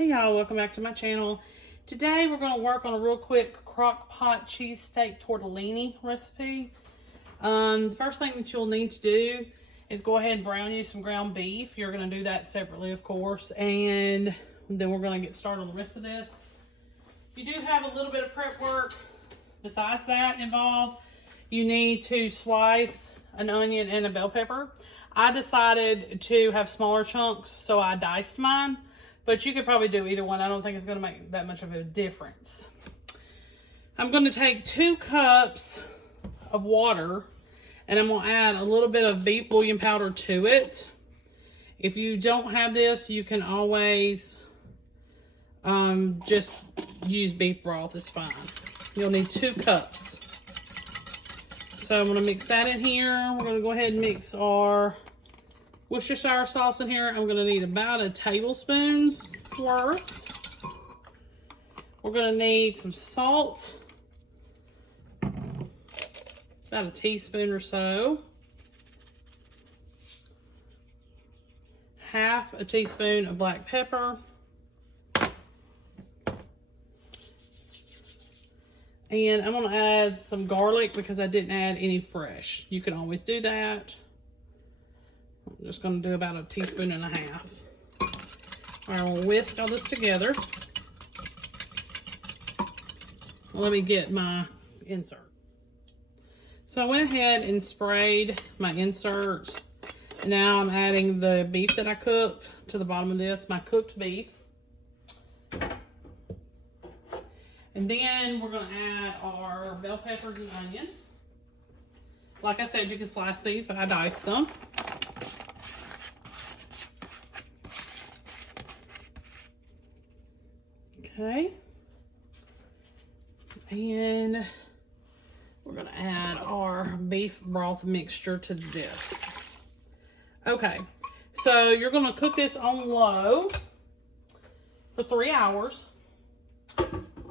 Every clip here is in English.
Hey y'all, welcome back to my channel. Today we're going to work on a real quick crock pot cheesesteak tortellini recipe. The first thing that you'll need to do is go ahead and brown you some ground beef. You're going to do that separately, of course, and then we're going to get started on the rest of this. You do have a little bit of prep work besides that involved. You need to slice an onion and a bell pepper. I decided to have smaller chunks, so I diced mine, but you could probably do either one. I don't think it's going to make that much of a difference. I'm going to take 2 cups of water, and I'm going to add a little bit of beef bouillon powder to it. If you don't have this, you can always just use beef broth. It's fine. You'll need 2 cups. So I'm going to mix that in here. We're going to go ahead and mix our Worcestershire sauce in here. I'm going to need about a tablespoon's worth. We're going to need some salt, about a teaspoon or so. Half a teaspoon of black pepper. And I'm going to add some garlic because I didn't add any fresh. You can always do that. I'm just going to do about a teaspoon and a half. All right, we'll whisk all this together. Let me get my insert. So I went ahead and sprayed my insert. Now I'm adding the beef that I cooked to the bottom of this, my cooked beef. And then we're going to add our bell peppers and onions. Like I said, you can slice these, but I diced them. Okay. And we're going to add our beef broth mixture to this. Okay. So you're going to cook this on low for 3 hours.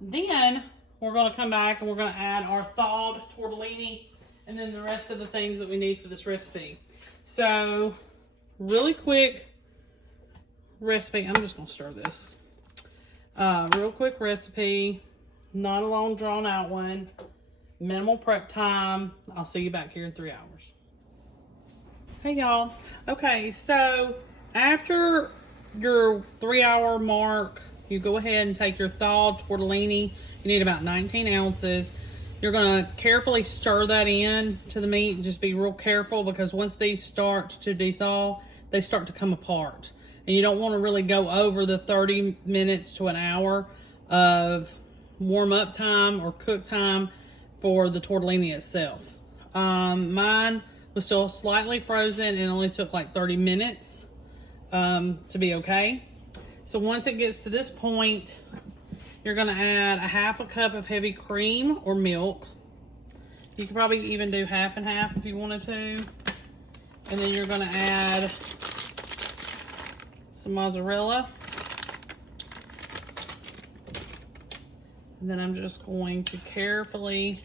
Then we're going to come back and we're going to add our thawed tortellini and then the rest of the things that we need for this recipe. So, really quick recipe. I'm just going to stir this. Real quick recipe. Not a long drawn out one. Minimal prep time. I'll see you back here in 3 hours. Hey y'all. Okay, so after your 3 hour mark, you go ahead and take your thawed tortellini. You need about 19 ounces. You're going to carefully stir that in to the meat. Just be real careful because once these start to dethaw, they start to come apart. And you don't want to really go over the 30 minutes to an hour of warm up time or cook time for the tortellini itself. Mine was still slightly frozen and only took like 30 minutes to be okay. So once it gets to this point, you're going to add a half a cup of heavy cream or milk. You could probably even do half and half if you wanted to. And then you're going to add some mozzarella. And then I'm just going to carefully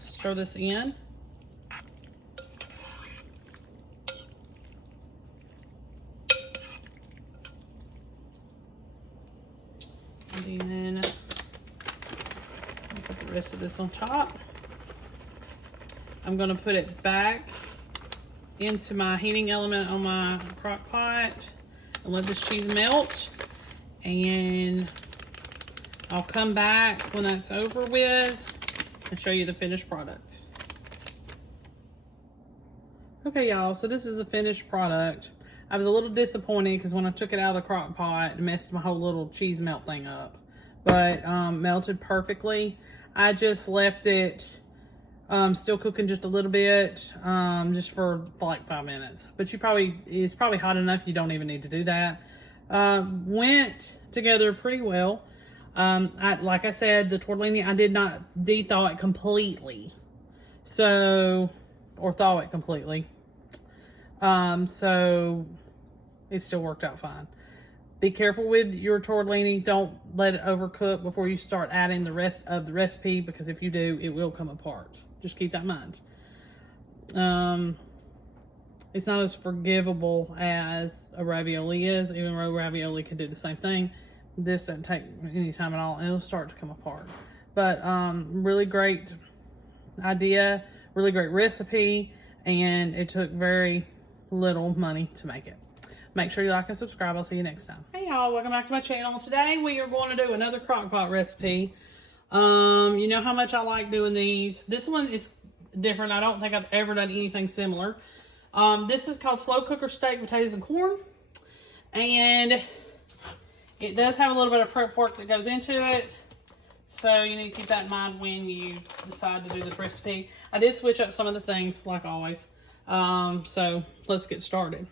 stir this in. And then I'll put the rest of this on top. I'm going to put it back into my heating element on my crock pot and let this cheese melt. And I'll come back when that's over with and show you the finished product. Okay, y'all, so this is the finished product. I was a little disappointed because when I took it out of the crock pot, it messed my whole little cheese melt thing up. But melted perfectly. I just left it still cooking just a little bit, just for like 5 minutes. But it's probably hot enough you don't even need to do that. Went together pretty well. Like I said, the tortellini, I did not de-thaw it completely. Or thaw it completely. So it still worked out fine. Be careful with your tortellini. Don't let it overcook before you start adding the rest of the recipe, because if you do, it will come apart. Just keep that in mind. It's not as forgivable as a ravioli is, even though ravioli can do the same thing. this doesn't take any time at all, and it'll start to come apart. But really great idea, really great recipe, and it took very little money to make it. Make sure you like and subscribe. I'll see you next time. Hey y'all, welcome back to my channel. Today we are going to do another crock pot recipe. You know how much I like doing these. This one is different. I don't think I've ever done anything similar. This is called slow cooker steak, potatoes, and corn. And it does have a little bit of prep work that goes into it. So you need to keep that in mind when you decide to do this recipe. I did switch up some of the things, like always. So let's get started.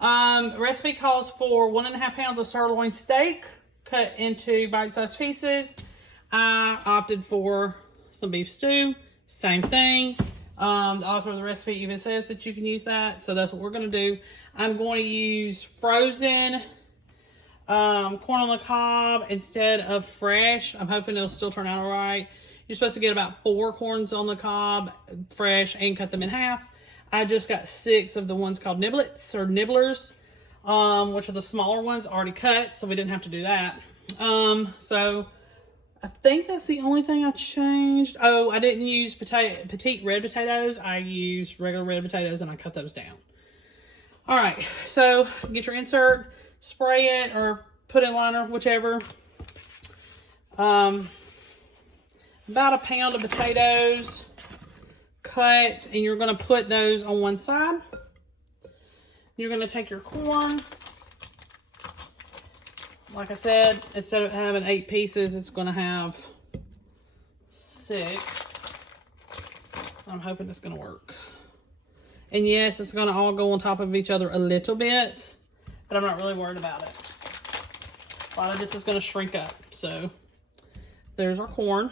The recipe calls for 1.5 pounds of sirloin steak cut into bite-sized pieces. I opted for some beef stew. Same thing. The author of the recipe even says that you can use that. So that's what we're going to do. I'm going to use frozen corn on the cob instead of fresh. I'm hoping it'll still turn out all right. You're supposed to get about 4 corns on the cob fresh and cut them in half. I just got 6 of the ones called niblets or nibblers, which are the smaller ones already cut, so we didn't have to do that. So I think that's the only thing I changed. Oh, I didn't use petite red potatoes. I used regular red potatoes and I cut those down. All right, so get your insert, spray it or put in liner, whichever. About a pound of potatoes cut, and you're going to put those on one side. You're going to take your corn. Like I said, instead of having 8 pieces, it's going to have 6. I'm hoping it's going to work. And yes, it's going to all go on top of each other a little bit, but I'm not really worried about it. A lot of this is going to shrink up. So there's our corn.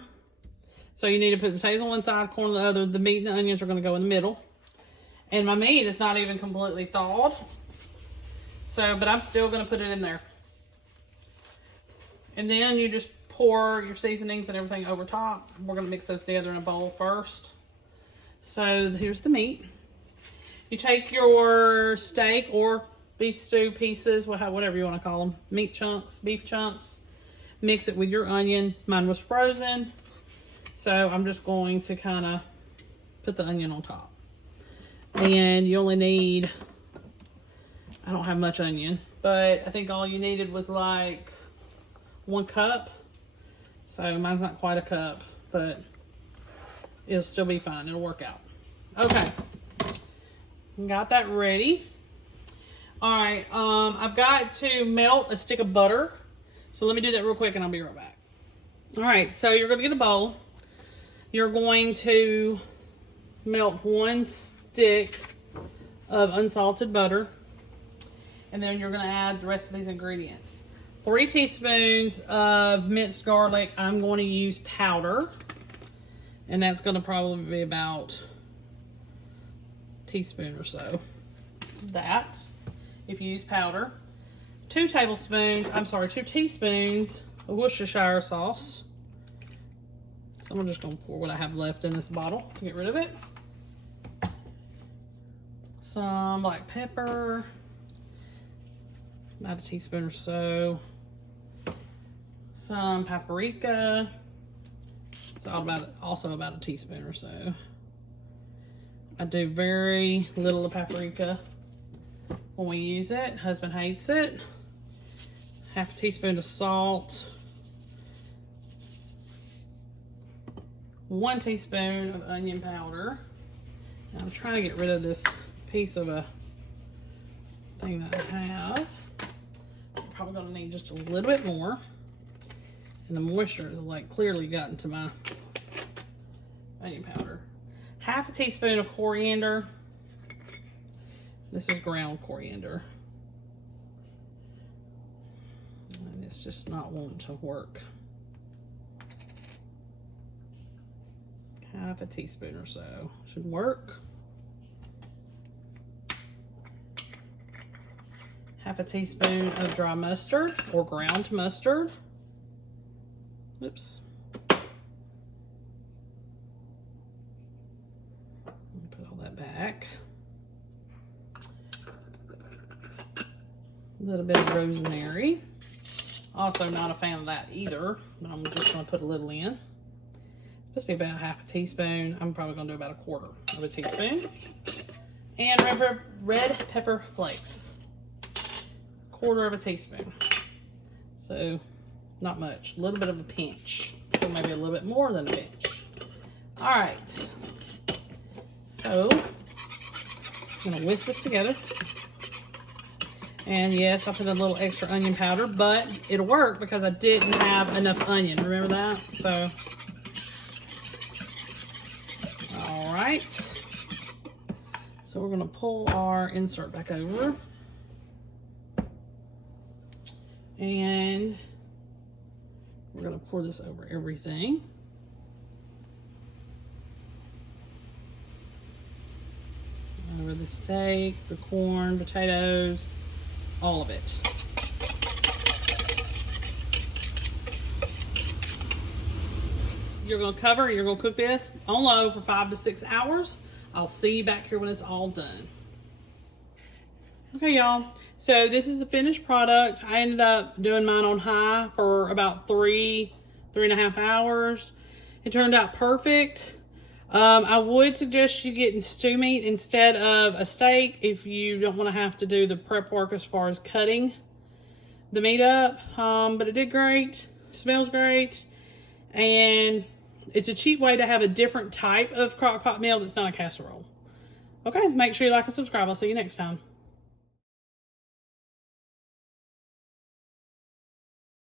So you need to put the potatoes on one side, corn on the other. The meat and the onions are going to go in the middle. And my meat is not even completely thawed. So, but I'm still going to put it in there. And then you just pour your seasonings and everything over top. We're going to mix those together in a bowl first. So here's the meat. You take your steak or beef stew pieces, whatever you want to call them, meat chunks, beef chunks. Mix it with your onion. Mine was frozen. So I'm just going to kind of put the onion on top. And you only need, I don't have much onion, but I think all you needed was like 1 cup. So mine's not quite a cup, but it'll still be fine. It'll work out. Okay. Got that ready. All right. I've got to melt a stick of butter. So let me do that real quick and I'll be right back. All right. So you're going to get a bowl. You're going to melt 1 stick of unsalted butter. And then you're going to add the rest of these ingredients. 3 teaspoons of minced garlic. I'm going to use powder. And that's going to probably be about a teaspoon or so. That, if you use powder. 2 teaspoons of Worcestershire sauce. So I'm just going to pour what I have left in this bottle to get rid of it. Some black pepper. About a teaspoon or so. Some paprika. It's also about a teaspoon or so. I do very little of paprika when we use it. Husband hates it. Half a teaspoon of salt. 1 teaspoon of onion powder. Now I'm trying to get rid of this piece of a thing that I have. I'm probably going to need just a little bit more. And the moisture is like clearly gotten to my onion powder. Half a teaspoon of coriander. This is ground coriander. And it's just not wanting to work. Half a teaspoon or so should work. Half a teaspoon of dry mustard or ground mustard. Oops. Put all that back. A little bit of rosemary. Also not a fan of that either, but I'm just gonna put a little in. It's supposed to be about half a teaspoon. I'm probably gonna do about a quarter of a teaspoon. And red pepper flakes. Quarter of a teaspoon. So not much, a little bit of a pinch. So maybe a little bit more than a pinch. All right, so I'm gonna whisk this together. And yes, I put a little extra onion powder, but it'll work because I didn't have enough onion. Remember that? So, all right. So we're gonna pull our insert back over. And we're gonna pour this over everything. Over the steak, the corn, potatoes, all of it. You're gonna cover, you're gonna cook this on low for 5 to 6 hours. I'll see you back here when it's all done. Okay, y'all, so this is the finished product. I ended up doing mine on high for about 3.5 hours. It turned out perfect. I would suggest you getting stew meat instead of a steak if you don't want to have to do the prep work as far as cutting the meat up. But it did great, smells great, and it's a cheap way to have a different type of crock pot meal that's not a casserole. Okay, make sure you like and subscribe. I'll see you next time.